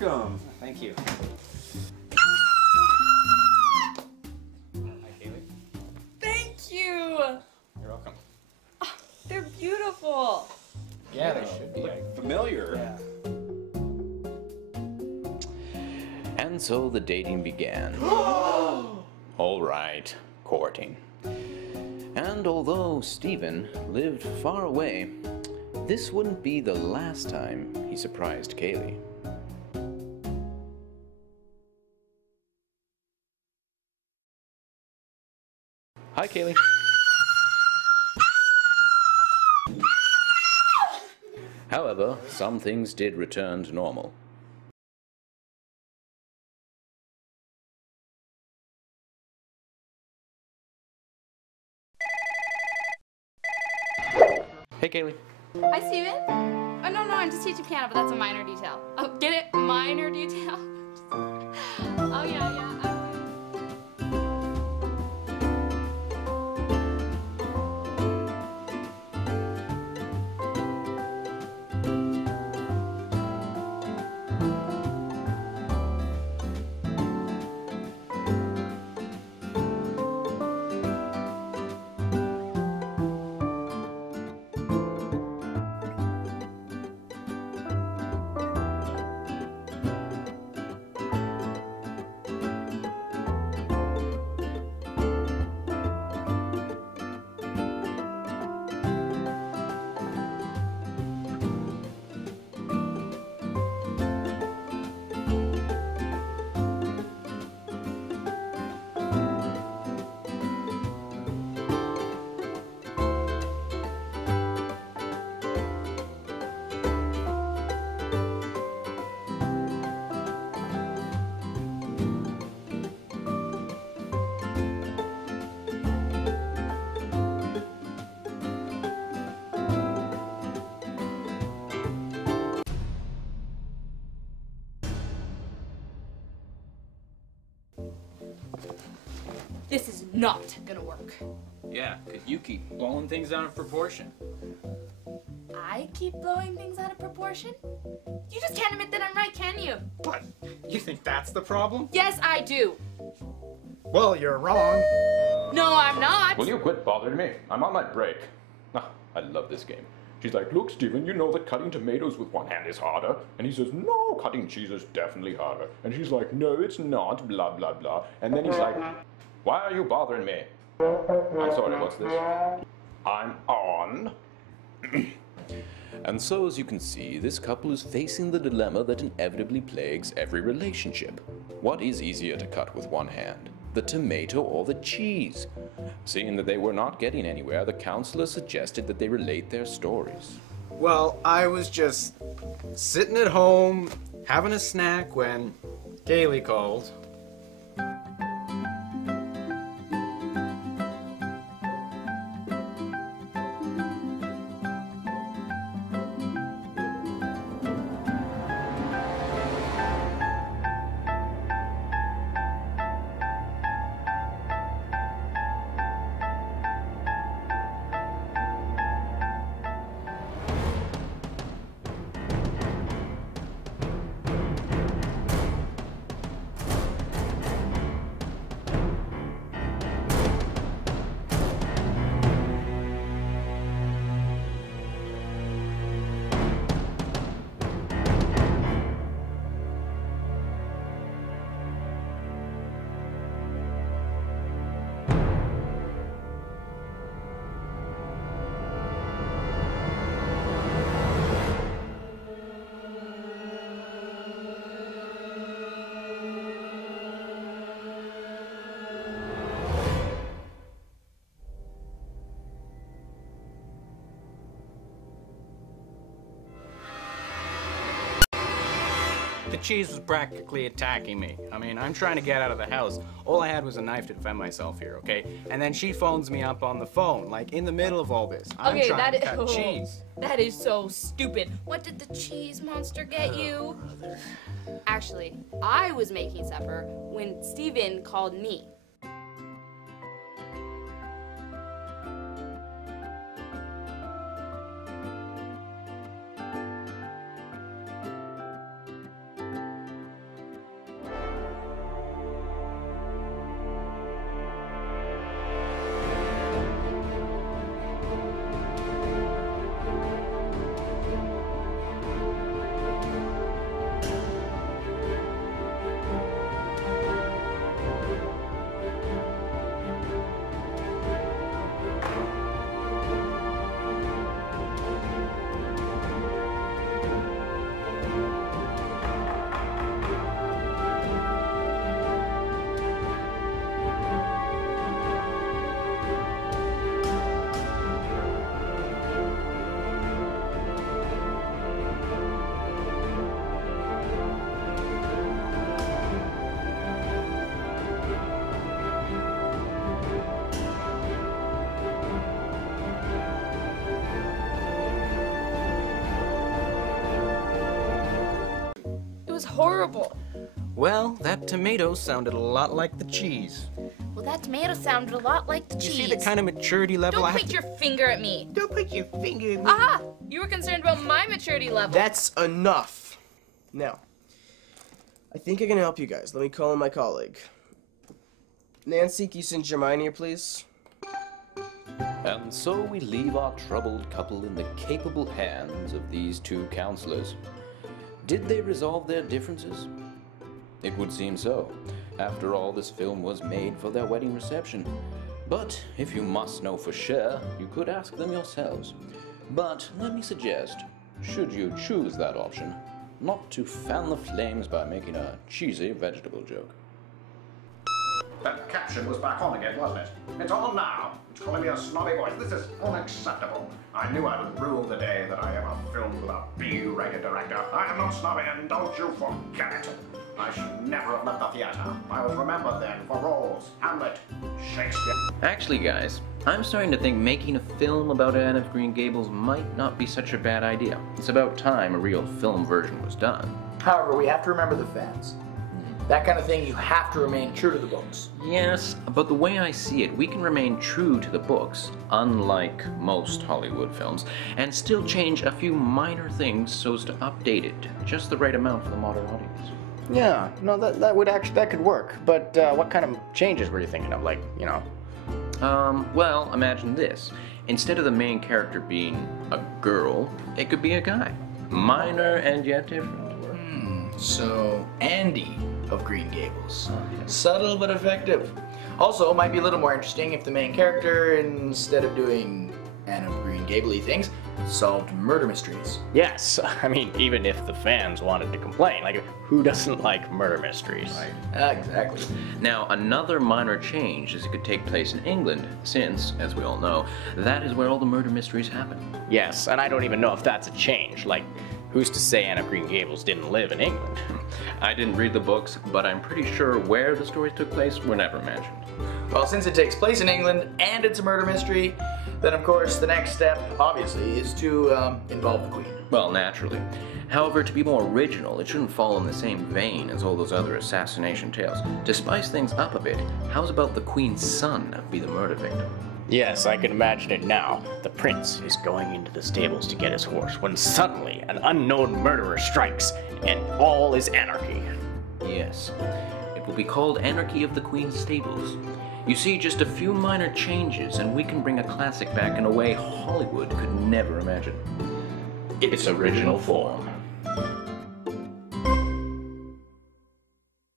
welcome. Thank you. Hi, Kaylee. Thank you! You're welcome. Oh, they're beautiful. Yeah, they should be. Familiar. Yeah. And so the dating began. All right, courting. And although Stephen lived far away, this wouldn't be the last time he surprised Caleigh. Hi, Caleigh. However, some things did return to normal. Hey, Caleigh. Hi, Steven. Oh, no, I'm just teaching piano, but that's a minor detail. Oh, get it? Minor detail? Oh, yeah. This is not gonna work. Yeah, because you keep blowing things out of proportion. I keep blowing things out of proportion? You just can't admit that I'm right, can you? What? You think that's the problem? Yes, I do. Well, you're wrong. No, I'm not. Will you quit bothering me? I'm on my break. Ah, I love this game. She's like, look, Stephen, you know that cutting tomatoes with one hand is harder. And he says, no, cutting cheese is definitely harder. And she's like, no, it's not, blah, blah, blah. And then he's like, why are you bothering me? I'm sorry, what's this? I'm on. And so, as you can see, this couple is facing the dilemma that inevitably plagues every relationship. What is easier to cut with one hand? The tomato or the cheese? Seeing that they were not getting anywhere, the counselor suggested that they relate their stories. Well, I was just sitting at home, having a snack when Caleigh called. The cheese was practically attacking me. I mean, I'm trying to get out of the house. All I had was a knife to defend myself here, okay? And then she phones me up on the phone, like in the middle of all this. I'm trying to cut cheese. That is so stupid. What did the cheese monster get you? Brother. Actually, I was making supper when Stephen called me. was horrible. Well, that tomato sounded a lot like the cheese. Well, that tomato sounded a lot like the cheese. You see the kind of maturity level Don't point your finger at me. Don't put your finger at me. Aha! You were concerned about my maturity level. That's enough. Now, I think I can help you guys. Let me call in my colleague. Nancy, can you send Hermione here, please? And so we leave our troubled couple in the capable hands of these two counselors. Did they resolve their differences? It would seem so. After all, this film was made for their wedding reception. But if you must know for sure, you could ask them yourselves. But let me suggest, should you choose that option, not to fan the flames by making a cheesy vegetable joke. That caption was back on again, wasn't it? It's on now. It's calling me a snobby voice. This is unacceptable. I knew I would rule the day that I ever filmed with a B-rated director. I am not snobby, and don't you forget it. I should never have left the theater. I was remembered then for roles, Hamlet, Shakespeare. Actually, guys, I'm starting to think making a film about Anne of Green Gables might not be such a bad idea. It's about time a real film version was done. However, we have to remember the fans. That kind of thing, you have to remain true to the books. Yes, but the way I see it, we can remain true to the books, unlike most Hollywood films, and still change a few minor things so as to update it just the right amount for the modern audience. Yeah, no, that could work. But what kind of changes were you thinking of? Like, you know? Well, imagine this. Instead of the main character being a girl, it could be a guy. Minor and yet different. So, Andy of Green Gables. Subtle but effective. Also, it might be a little more interesting if the main character, instead of doing Anne of Green Gable-y things, solved murder mysteries. Yes, I mean, even if the fans wanted to complain. Like, who doesn't like murder mysteries? Right. Exactly. Now, another minor change is it could take place in England, since, as we all know, that is where all the murder mysteries happen. Yes, and I don't even know if that's a change. Like, who's to say Anne of Green Gables didn't live in England? I didn't read the books, but I'm pretty sure where the stories took place were never mentioned. Well, since it takes place in England and it's a murder mystery, then of course the next step, obviously, is to involve the Queen. Well, naturally. However, to be more original, it shouldn't fall in the same vein as all those other assassination tales. To spice things up a bit, how's about the Queen's son be the murder victim? Yes, I can imagine it now. The prince is going into the stables to get his horse when suddenly an unknown murderer strikes and all is anarchy. Yes. It will be called Anarchy of the Queen's Stables. You see, just a few minor changes and we can bring a classic back in a way Hollywood could never imagine. Its original form.